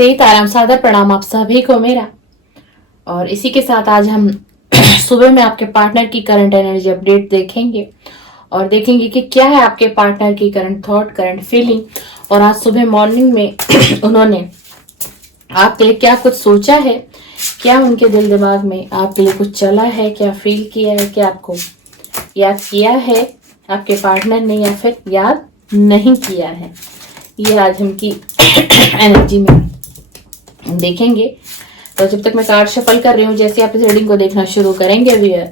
से ताराम सादर प्रणाम आप सभी को मेरा। और इसी के साथ आज हम सुबह में आपके पार्टनर की करंट एनर्जी अपडेट देखेंगे और देखेंगे कि क्या है आपके पार्टनर की करंट थॉट, करंट फीलिंग। और आज सुबह मॉर्निंग में उन्होंने आपके लिए क्या कुछ सोचा है, क्या उनके दिल दिमाग में आपके लिए कुछ चला है, क्या फील किया है, क्या आपको याद किया है आपके पार्टनर ने या फिर याद नहीं किया है, ये आज हम की एनर्जी में देखेंगे। तो जब तक मैं कार्ड शफल कर रही हूँ, जैसे आप इस रीडिंग को देखना शुरू करेंगे व्यूअर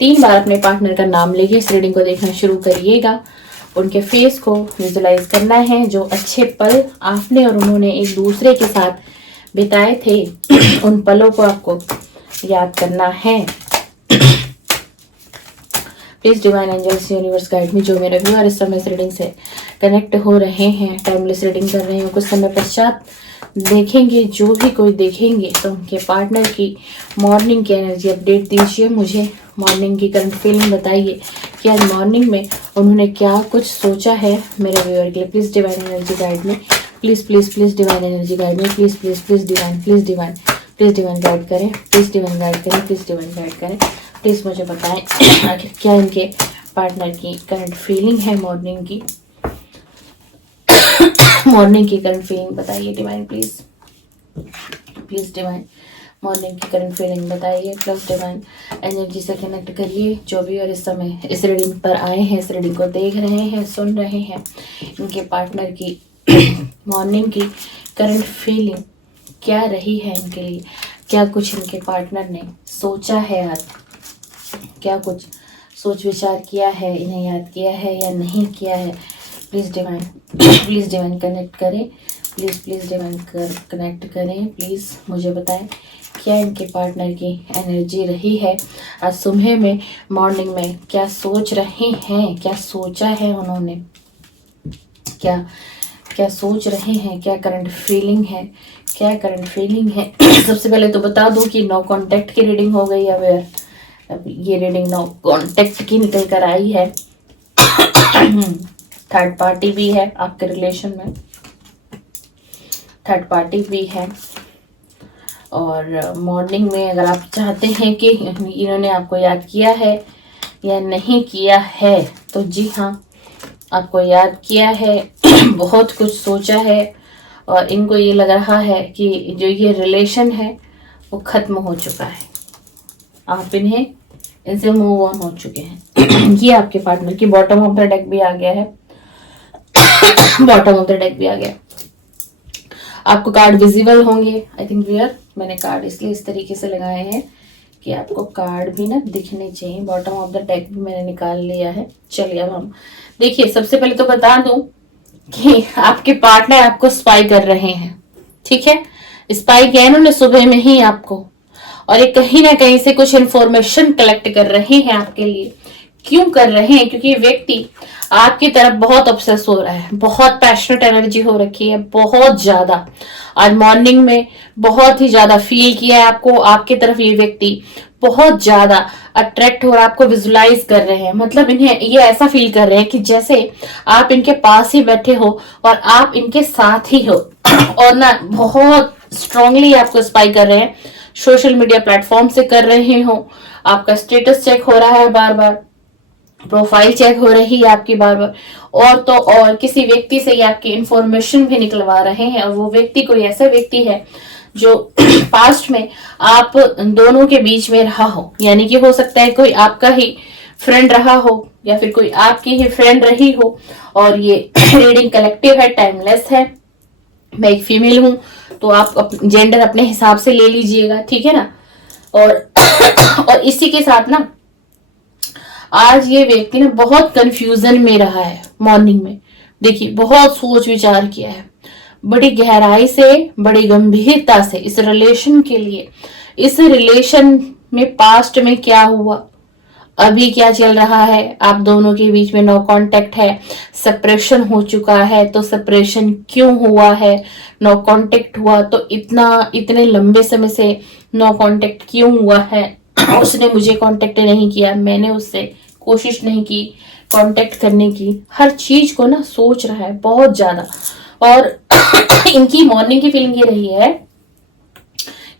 3 बार अपने पार्टनर का नाम लेके इस रीडिंग को देखना शुरू करिएगा। उनके फेस को विजुलाइज करना है, जो अच्छे पल आपने और उन्होंने एक दूसरे के साथ बिताए थे उन पलों को आपको याद करना है। Please divine angels universe guide me, जो मेरे व्यूअर इस समय इस रीडिंग से कनेक्ट हो रहे हैं, टाइमलेस रीडिंग कर रहे हैं, कुछ समय पश्चात देखेंगे, जो भी कोई देखेंगे तो उनके पार्टनर की मॉर्निंग की एनर्जी अपडेट दीजिए। मुझे मॉर्निंग की करंट फीलिंग बताइए कि आज मॉर्निंग में उन्होंने क्या कुछ सोचा है मेरे व्यूअर के लिए। Please divine energy guide me, please please please divine energy guide me, please please please divine, please divine, please divine guide करें, प्लीज डिवाइन गाइड करें, प्लीज डिवाइन गाइड करें। प्लीज मुझे बताएं आखिर क्या इनके पार्टनर की करंट फीलिंग है मॉर्निंग की। मॉर्निंग की करंट फीलिंग बताइए divine, please please divine morning की करंट फीलिंग बताइए। प्लस डिवाइन एनर्जी से कनेक्ट करिए, जो भी और इस समय इस रीडिंग पर आए हैं, इस रीडिंग को देख रहे हैं, सुन रहे हैं, इनके पार्टनर की मॉर्निंग की करंट फीलिंग क्या रही है इनके लिए, क्या कुछ इनके पार्टनर ने सोचा है आज, क्या कुछ सोच विचार किया है, इन्हें याद किया है या नहीं किया है। प्लीज़ डिवाइन कनेक्ट करें, प्लीज़ डिवाइन कनेक्ट करें। प्लीज़ मुझे बताएं क्या इनके पार्टनर की एनर्जी रही है आज सुबह में, मॉर्निंग में क्या सोच रहे हैं, क्या सोचा है उन्होंने, क्या क्या सोच रहे हैं, क्या करंट फीलिंग है, क्या करंट फीलिंग है। सबसे पहले तो बता दूं कि नो कॉन्टैक्ट की रीडिंग हो गई है। अब ये रीडिंग नो कॉन्टैक्ट की निकल कर आई है। थर्ड पार्टी भी है आपके रिलेशन में, थर्ड पार्टी भी है। और मॉर्निंग में अगर आप चाहते हैं कि इन्होंने आपको याद किया है या नहीं किया है, तो जी हाँ, आपको याद किया है, बहुत कुछ सोचा है और इनको ये लग रहा है कि जो ये रिलेशन है वो ख़त्म हो चुका है, आप इनसे मूव ऑन हो चुके हैं। ये आपके पार्टनर की बॉटम ऑफ द डेक भी आ गया है, बॉटम ऑफ द डेक भी आ गया। आपको कार्ड विजिबल होंगे आई थिंक व्यूअर, मैंने कार्ड इसलिए इस तरीके से लगाए हैं कि आपको कार्ड भी ना दिखने चाहिए। बॉटम ऑफ द डेक भी मैंने निकाल लिया है। चलिए अब हम देखिए, सबसे पहले तो बता दूं कि आपके पार्टनर आपको स्पाई कर रहे हैं, ठीक है। स्पाई किया इन्होंने सुबह में ही आपको, और ये कहीं ना कहीं से कुछ इन्फॉर्मेशन कलेक्ट कर रहे हैं आपके लिए। क्यों कर रहे हैं? क्योंकि ये व्यक्ति आपकी तरफ बहुत ऑब्सेस हो रहा है, बहुत पैशनेट एनर्जी हो रखी है, बहुत ज्यादा। आज मॉर्निंग में बहुत ही ज्यादा फील किया है आपको, आपकी तरफ ये व्यक्ति बहुत ज्यादा अट्रैक्ट हो रहा है, आपको विजुलाइज कर रहे हैं। मतलब इन्हें ये ऐसा फील कर रहे हैं कि जैसे आप इनके पास ही बैठे हो और आप इनके साथ ही हो, और ना बहुत स्ट्रांगली आपको स्पाई कर रहे हैं। सोशल मीडिया प्लेटफॉर्म से कर रहे हो, आपका स्टेटस चेक हो रहा है बार बार, प्रोफाइल चेक हो रही है आपकी बार बार, और तो और किसी व्यक्ति से ये आपकी इंफॉर्मेशन भी निकलवा रहे हैं। और वो व्यक्ति कोई ऐसा व्यक्ति है जो पास्ट में आप दोनों के बीच में रहा हो, यानी कि हो सकता है कोई आपका ही फ्रेंड रहा हो या फिर कोई आपकी ही फ्रेंड रही हो। और ये रीडिंग कलेक्टिव है, टाइमलेस है। मैं एक फीमेल हूं तो आप जेंडर अपने हिसाब से ले लीजिएगा, ठीक है ना। और इसी के साथ ना आज ये व्यक्ति ना बहुत कंफ्यूजन में रहा है मॉर्निंग में। देखिए बहुत सोच विचार किया है, बड़ी गहराई से, बड़ी गंभीरता से इस रिलेशन के लिए, इस रिलेशन में पास्ट में क्या हुआ, अभी क्या चल रहा है, आप दोनों के बीच में नो कांटेक्ट है, सेपरेशन हो चुका है, तो सेपरेशन क्यों हुआ है, नो कांटेक्ट हुआ तो इतने लंबे समय से नो कांटेक्ट क्यों हुआ है, उसने मुझे कांटेक्ट नहीं किया, मैंने उससे कोशिश नहीं की कांटेक्ट करने की। हर चीज को ना सोच रहा है बहुत ज्यादा, और इनकी मॉर्निंग की फीलिंग ये रही है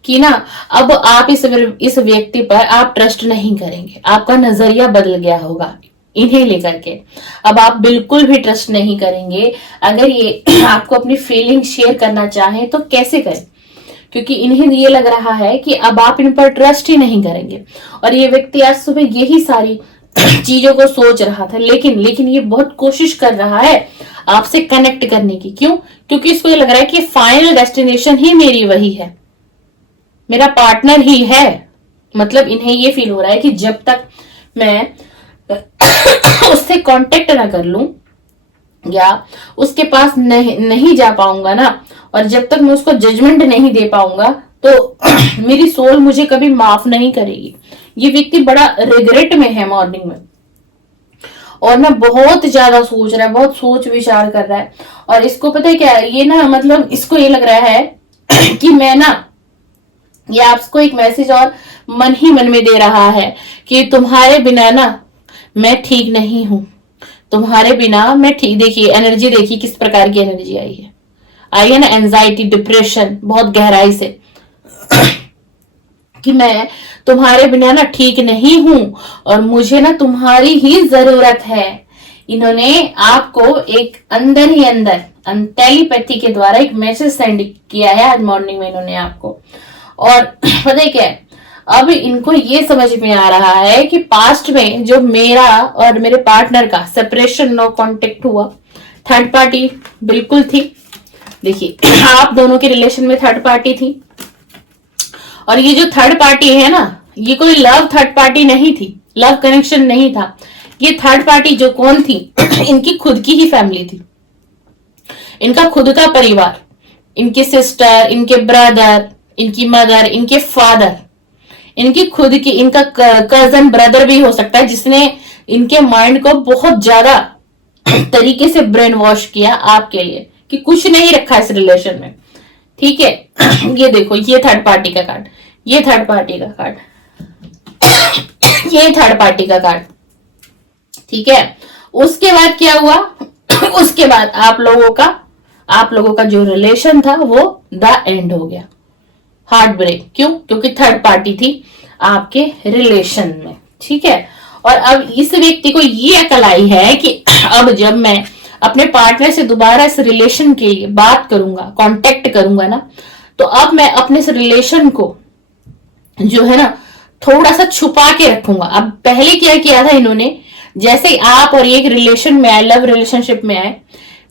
कि ना अब आप इस व्यक्ति पर आप ट्रस्ट नहीं करेंगे, आपका नजरिया बदल गया होगा इन्हें लेकर के। अब आप बिल्कुल भी ट्रस्ट नहीं करेंगे। अगर ये आपको अपनी फीलिंग शेयर करना चाहे तो कैसे करें, क्योंकि इन्हें ये लग रहा है कि अब आप इन पर ट्रस्ट ही नहीं करेंगे। और ये व्यक्ति आज सुबह यही सारी चीजों को सोच रहा था, लेकिन ये बहुत कोशिश कर रहा है आपसे कनेक्ट करने की। क्यों? क्योंकि इसको ये लग रहा है कि फाइनल डेस्टिनेशन ही मेरी वही है, मेरा पार्टनर ही है। मतलब इन्हें ये फील हो रहा है कि जब तक मैं उससे कांटेक्ट ना कर लूं या उसके पास नहीं जा पाऊंगा ना, और जब तक मैं उसको जजमेंट नहीं दे पाऊंगा तो मेरी सोल मुझे कभी माफ नहीं करेगी। ये व्यक्ति बड़ा रिग्रेट में है मॉर्निंग में, और ना बहुत ज्यादा सोच रहा है, बहुत सोच विचार कर रहा है। और इसको पता है क्या, ये ना मतलब इसको ये लग रहा है कि मैं ना, ये आपको एक मैसेज और मन ही मन में दे रहा है कि तुम्हारे बिना ना मैं ठीक नहीं हूं, तुम्हारे बिना मैं ठीक। देखिए एनर्जी, देखिए किस प्रकार की एनर्जी आई है ना, एंजाइटी, डिप्रेशन, बहुत गहराई से कि मैं तुम्हारे बिना ना ठीक नहीं हूं और मुझे ना तुम्हारी ही जरूरत है। इन्होंने आपको एक अंदर ही अंदर टेलीपैथी के द्वारा एक मैसेज सेंड किया है आज मॉर्निंग में इन्होंने आपको। और पता है क्या है, अब इनको ये समझ में आ रहा है कि पास्ट में जो मेरा और मेरे पार्टनर का सेपरेशन, नो कांटेक्ट हुआ, थर्ड पार्टी बिल्कुल थी। देखिए आप दोनों के रिलेशन में थर्ड पार्टी थी, और ये जो थर्ड पार्टी है ना, ये कोई लव थर्ड पार्टी नहीं थी, लव कनेक्शन नहीं था। ये थर्ड पार्टी जो कौन थी इनकी खुद की ही फैमिली थी, इनका खुद का परिवार, इनके सिस्टर, इनके ब्रदर, इनकी मदर, इनके फादर, इनकी खुद की, इनका कजन ब्रदर भी हो सकता है, जिसने इनके माइंड को बहुत ज्यादा तरीके से ब्रेन वॉश किया आपके लिए कि कुछ नहीं रखा इस रिलेशन में। ठीक है ये देखो, ये थर्ड पार्टी का कार्ड, ये थर्ड पार्टी का कार्ड, ये थर्ड पार्टी का कार्ड। ठीक है, उसके बाद क्या हुआ उसके बाद आप लोगों का जो रिलेशन था वो द एंड हो गया, हार्ट ब्रेक। क्यों? क्योंकि थर्ड पार्टी थी आपके रिलेशन में। ठीक है, और अब इस व्यक्ति को ये अकल आई है कि अब जब मैं अपने पार्टनर से दोबारा इस रिलेशन के लिए बात करूंगा, कांटेक्ट करूंगा ना, तो अब मैं अपने इस रिलेशन को जो है ना थोड़ा सा छुपा के रखूंगा। अब पहले क्या किया था इन्होंने, जैसे आप और एक रिलेशन में आए, लव रिलेशनशिप में आए,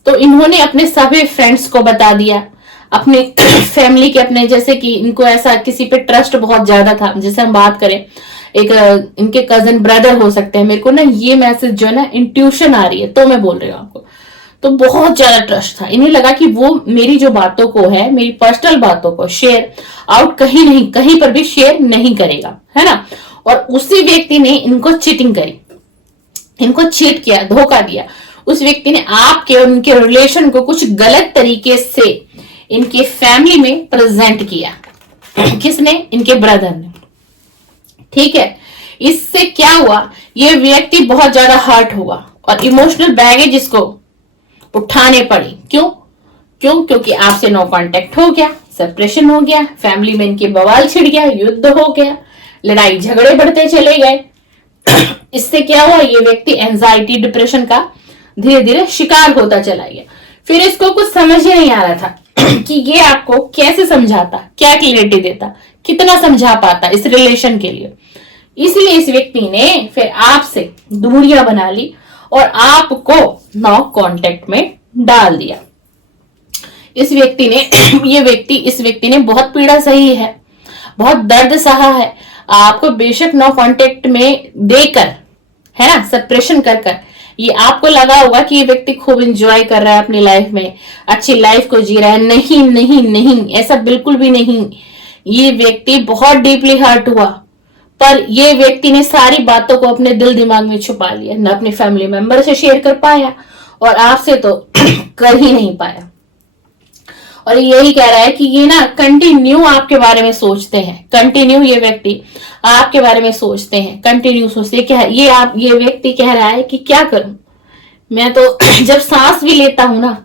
तो इन्होंने अपने सभी फ्रेंड्स को बता दिया, अपने फैमिली के, अपने जैसे कि इनको ऐसा किसी पे ट्रस्ट बहुत ज्यादा था। जैसे हम बात करें, एक इनके कजन ब्रदर हो सकते हैं। मेरे को ना ये मैसेज जो है ना इंट्यूशन आ रही है, तो मैं बोल रही हूँ आपको, तो बहुत ज्यादा ट्रस्ट था। इन्हें लगा कि वो मेरी जो बातों को है, मेरी पर्सनल बातों को शेयर आउट कहीं नहीं, कहीं पर भी शेयर नहीं करेगा, है ना। और उसी व्यक्ति ने इनको चीटिंग करी, इनको चीट किया, धोखा दिया। उस व्यक्ति ने आपके और उनके रिलेशन को कुछ गलत तरीके से इनके फैमिली में प्रेजेंट किया। किसने? इनके ब्रदर ने। ठीक है, इससे क्या हुआ, ये व्यक्ति बहुत ज्यादा हर्ट हुआ और इमोशनल बैगेज इसको उठाने पड़ी। क्यों? क्योंकि आपसे नो कांटेक्ट हो गया, सेपरेशन हो गया, फैमिली में इनके बवाल छिड़ गया, युद्ध हो गया, लड़ाई झगड़े बढ़ते चले गए। इससे क्या हुआ, ये व्यक्ति एंजाइटी, डिप्रेशन का धीरे धीरे शिकार होता चला गया। फिर इसको कुछ समझ ही नहीं आ रहा था कि ये आपको कैसे समझाता, क्या क्लैरिटी देता, कितना समझा पाता इस रिलेशन के लिए। इसलिए इस व्यक्ति ने फिर आपसे दूरियां बना ली और आपको नो कांटेक्ट में डाल दिया। इस व्यक्ति ने बहुत पीड़ा सही है, बहुत दर्द सहा है। आपको बेशक नो कांटेक्ट में देकर, है ना, सेपरेशन कर ये आपको लगा होगा कि ये व्यक्ति खूब एंजॉय कर रहा है अपनी लाइफ में, अच्छी लाइफ को जी रहा है। नहीं नहीं नहीं, ऐसा बिल्कुल भी नहीं। ये व्यक्ति बहुत डीपली हर्ट हुआ, पर ये व्यक्ति ने सारी बातों को अपने दिल दिमाग में छुपा लिया, न अपने फैमिली मेंबर से शेयर कर पाया और आपसे तो कर ही नहीं पाया। और यही कह रहा है कि ये ना कंटिन्यू आपके बारे में सोचते हैं, कंटिन्यू ये व्यक्ति आपके बारे में सोचते हैं, कंटिन्यू सोचते हैं। क्या ये व्यक्ति कह रहा है कि क्या करूं मैं, तो जब सांस भी लेता हूं ना,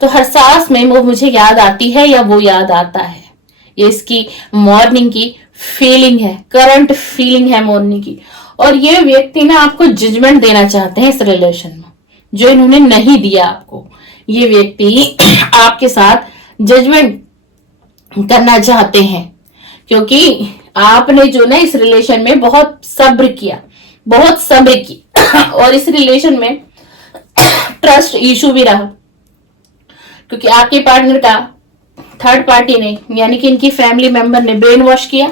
तो हर सांस में वो मुझे याद आती है या वो याद आता है। ये इसकी मॉर्निंग की फीलिंग है, करंट फीलिंग है मॉर्निंग की। और ये व्यक्ति ना आपको जजमेंट देना चाहते हैं इस रिलेशन में, जो इन्होंने नहीं दिया आपको। ये व्यक्ति आपके साथ जजमेंट करना चाहते हैं, क्योंकि आपने जो ना इस रिलेशन में बहुत सब्र किया, बहुत सब्र की और इस रिलेशन में ट्रस्ट इशू भी रहा, क्योंकि आपके पार्टनर का थर्ड पार्टी ने यानी कि इनकी फैमिली मेंबर ने ब्रेन वॉश किया,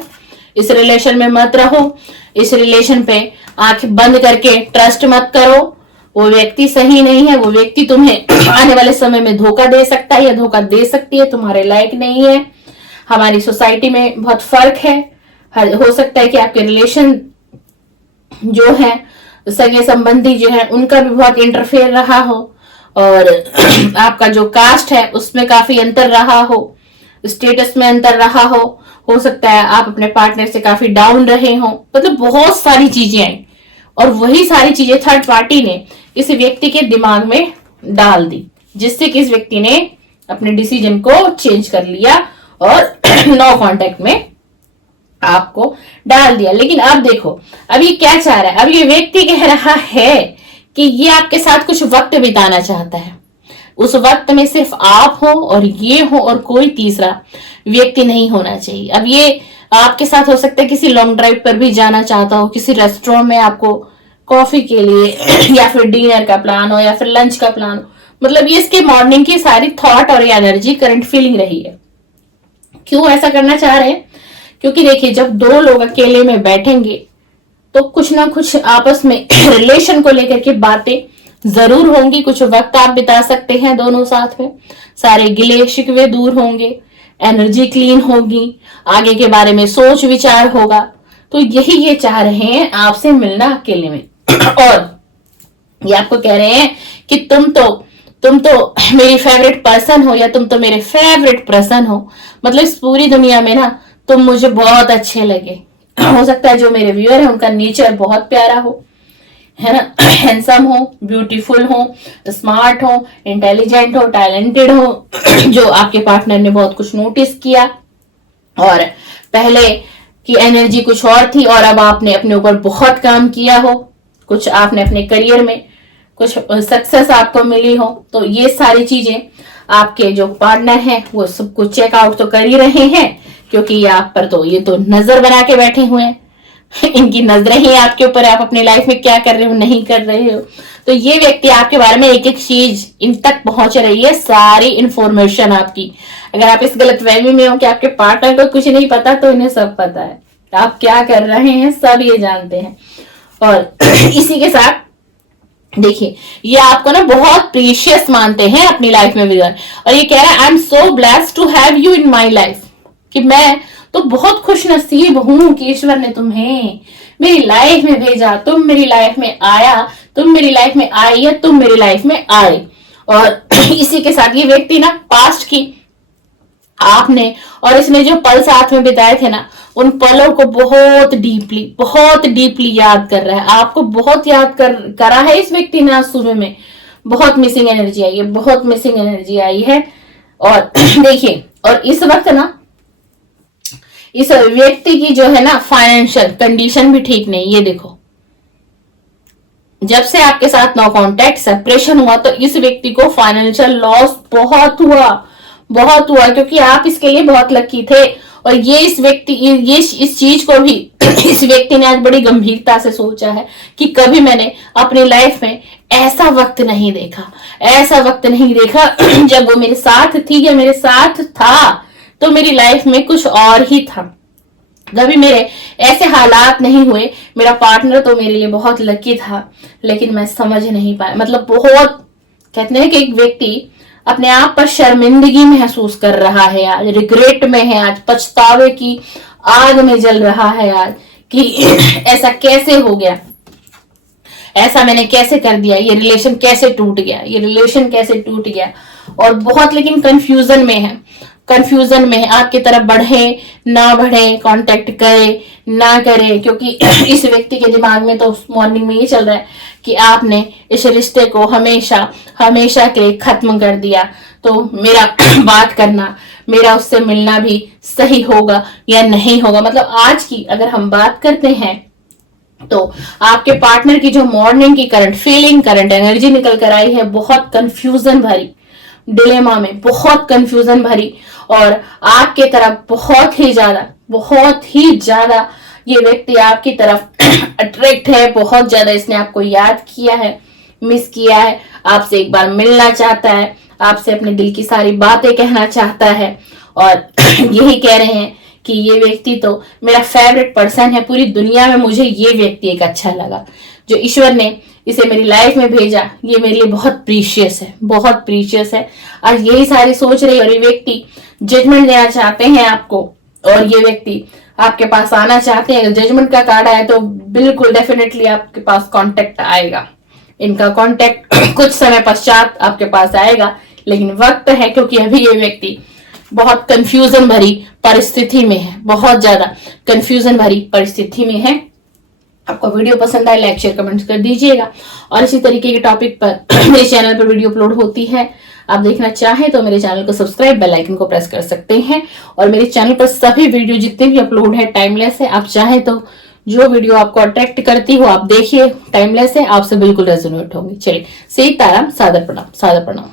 इस रिलेशन में मत रहो, इस रिलेशन पे आंख बंद करके ट्रस्ट मत करो, वो व्यक्ति सही नहीं है, वो व्यक्ति तुम्हें आने वाले समय में धोखा दे सकता है या धोखा दे सकती है, तुम्हारे लायक नहीं है। हमारी सोसाइटी में बहुत फर्क है, हो सकता है कि आपके रिलेशन जो है सगे संबंधी जो है उनका भी बहुत इंटरफेयर रहा हो, और आपका जो कास्ट है उसमें काफी अंतर रहा हो, स्टेटस में अंतर रहा हो सकता है आप अपने पार्टनर से काफी डाउन रहे हो, मतलब बहुत सारी चीजें आई और वही सारी चीजें थर्ड पार्टी ने इस व्यक्ति के दिमाग में डाल दी, जिससे कि इस व्यक्ति ने अपने डिसीजन को चेंज कर लिया और नो कांटेक्ट में आपको डाल दिया। लेकिन अब देखो, अब ये क्या चाह रहा है, अब ये व्यक्ति कह रहा है कि ये आपके साथ कुछ वक्त बिताना चाहता है। उस वक्त में सिर्फ आप हो और ये हो और कोई तीसरा व्यक्ति नहीं होना चाहिए। अब ये आपके साथ हो सकता है किसी लॉन्ग ड्राइव पर भी जाना चाहता हो, किसी रेस्टोरेंट में आपको कॉफी के लिए या फिर डिनर का प्लान हो या फिर लंच का प्लान हो, मतलब ये इसके मॉर्निंग की सारी थॉट और एनर्जी करंट फीलिंग रही है। क्यों ऐसा करना चाह रहे हैं? क्योंकि देखिए, जब दो लोग अकेले में बैठेंगे तो कुछ ना कुछ आपस में रिलेशन को लेकर के बातें जरूर होंगी, कुछ वक्त आप बिता सकते हैं दोनों साथ में, सारे गिले शिकवे दूर होंगे, एनर्जी क्लीन होगी, आगे के बारे में सोच विचार होगा। तो यही ये चाह रहे हैं आपसे मिलना अकेले में। और ये आपको कह रहे हैं कि तुम तो मेरी फेवरेट पर्सन हो या तुम तो मेरे फेवरेट पर्सन हो, मतलब इस पूरी दुनिया में ना तुम मुझे बहुत अच्छे लगे। हो सकता है जो मेरे व्यूअर है उनका नेचर बहुत प्यारा हो, है ना, हैंडसम हो, ब्यूटीफुल हो, स्मार्ट हो, इंटेलिजेंट हो, टैलेंटेड हो, जो आपके पार्टनर ने बहुत कुछ नोटिस किया और पहले की एनर्जी कुछ और थी और अब आपने अपने ऊपर बहुत काम किया हो, कुछ आपने अपने करियर में कुछ सक्सेस आपको मिली हो। तो ये सारी चीजें आपके जो पार्टनर हैं वो सब कुछ चेकआउट तो कर ही रहे हैं, क्योंकि ये आप पर तो ये तो नजर बना के बैठे हुए हैं। इनकी नजरें ही आपके ऊपर, आप अपनी लाइफ में क्या कर रहे हो नहीं कर रहे हो। तो ये व्यक्ति आपके बारे में एक एक चीज इन तक पहुंच रही है, सारी इंफॉर्मेशन आपकी। अगर आप इस गलतफहमी में हो कि आपके पार्टनर को कुछ नहीं पता, तो इन्हें सब पता है, आप क्या कर रहे हैं सब ये जानते हैं। और इसी के साथ देखिए, ये आपको ना बहुत प्रीशियस मानते हैं अपनी लाइफ में विगर, और ये कह रहा है I am so blessed to have you in my life, कि मैं तो बहुत खुश नसीब हूं कि ईश्वर ने तुम्हें मेरी लाइफ में भेजा, तुम मेरी लाइफ में आया, तुम मेरी लाइफ में आई या तुम मेरी लाइफ में आए। और इसी के साथ ये व्यक्ति ना पास्ट की आपने और इसने जो पल साथ में बिताए थे ना, उन पलों को बहुत डीपली याद कर रहा है, आपको बहुत याद करा है इस व्यक्ति ने। आज सुबह में बहुत मिसिंग एनर्जी आई है, बहुत मिसिंग एनर्जी आई है। और देखिए, और इस वक्त ना इस व्यक्ति की जो है ना फाइनेंशियल कंडीशन भी ठीक नहीं। ये देखो, जब से आपके साथ नो कांटेक्ट सेपरेशन हुआ तो इस व्यक्ति को फाइनेंशियल लॉस बहुत हुआ, क्योंकि आप इसके लिए बहुत लकी थे। और ये इस चीज को भी इस व्यक्ति ने आज बड़ी गंभीरता से सोचा है कि कभी मैंने अपनी लाइफ में ऐसा वक्त नहीं देखा जब वो मेरे साथ थी या मेरे साथ था तो मेरी लाइफ में कुछ और ही था। कभी मेरे ऐसे हालात नहीं हुए, मेरा पार्टनर तो मेरे लिए बहुत लकी था, लेकिन मैं समझ नहीं पाया। मतलब बहुत, कहते हैं कि एक व्यक्ति अपने आप पर शर्मिंदगी महसूस कर रहा है आज, रिग्रेट में है आज, पछतावे की आग में जल रहा है आज कि ऐसा कैसे हो गया, ऐसा मैंने कैसे कर दिया, ये रिलेशन कैसे टूट गया, और बहुत लेकिन कंफ्यूजन में है। कंफ्यूजन में आपकी तरफ बढ़े ना बढ़े, कांटेक्ट करे ना करे, क्योंकि इस व्यक्ति के दिमाग में तो मॉर्निंग में ये चल रहा है कि आपने इस रिश्ते को हमेशा हमेशा के लिए खत्म कर दिया, तो मेरा बात करना, मेरा उससे मिलना भी सही होगा या नहीं होगा। मतलब आज की अगर हम बात करते हैं तो आपके पार्टनर की जो मॉर्निंग की करंट फीलिंग, करंट एनर्जी निकल कर आई है, बहुत कंफ्यूजन भरी, डिलेमा में, बहुत कंफ्यूजन भरी, और आपके तरफ बहुत ही ज्यादा ये व्यक्ति आपकी तरफ अट्रैक्ट है, बहुत ज्यादा इसने आपको याद किया है, मिस किया है, आपसे एक बार मिलना चाहता है, आपसे अपने दिल की सारी बातें कहना चाहता है, और यही कह रहे हैं कि ये व्यक्ति तो मेरा फेवरेट पर्सन है, पूरी दुनिया में मुझे ये व्यक्ति एक अच्छा लगा, जो ईश्वर ने इसे मेरी लाइफ में भेजा, ये मेरे लिए बहुत प्रीशियस है, बहुत प्रीशियस है। आज यही सारी सोच रही, और ये व्यक्ति जजमेंट देना चाहते हैं आपको, और ये व्यक्ति आपके पास आना चाहते हैं। जजमेंट का कार्ड आया तो बिल्कुल डेफिनेटली आपके पास कांटेक्ट आएगा, इनका कांटेक्ट कुछ समय पश्चात आपके पास आएगा, लेकिन वक्त है, क्योंकि अभी ये व्यक्ति बहुत कंफ्यूजन भरी परिस्थिति में है, बहुत ज्यादा कंफ्यूजन भरी परिस्थिति में है। आपको वीडियो पसंद आए लाइक शेयर कमेंट्स कर दीजिएगा, और इसी तरीके के टॉपिक पर मेरे चैनल पर वीडियो अपलोड होती है, आप देखना चाहें तो मेरे चैनल को सब्सक्राइब, बेल आइकन को प्रेस कर सकते हैं। और मेरे चैनल पर सभी वीडियो जितने भी अपलोड है टाइमलेस है, आप चाहें तो जो वीडियो आपको अट्रैक्ट करती हो आप देखिए, टाइमलेस है, आपसे बिल्कुल रेजोनेट होंगी। चलिए, सीताराम, सादर प्रणाम, सादर प्रणाम।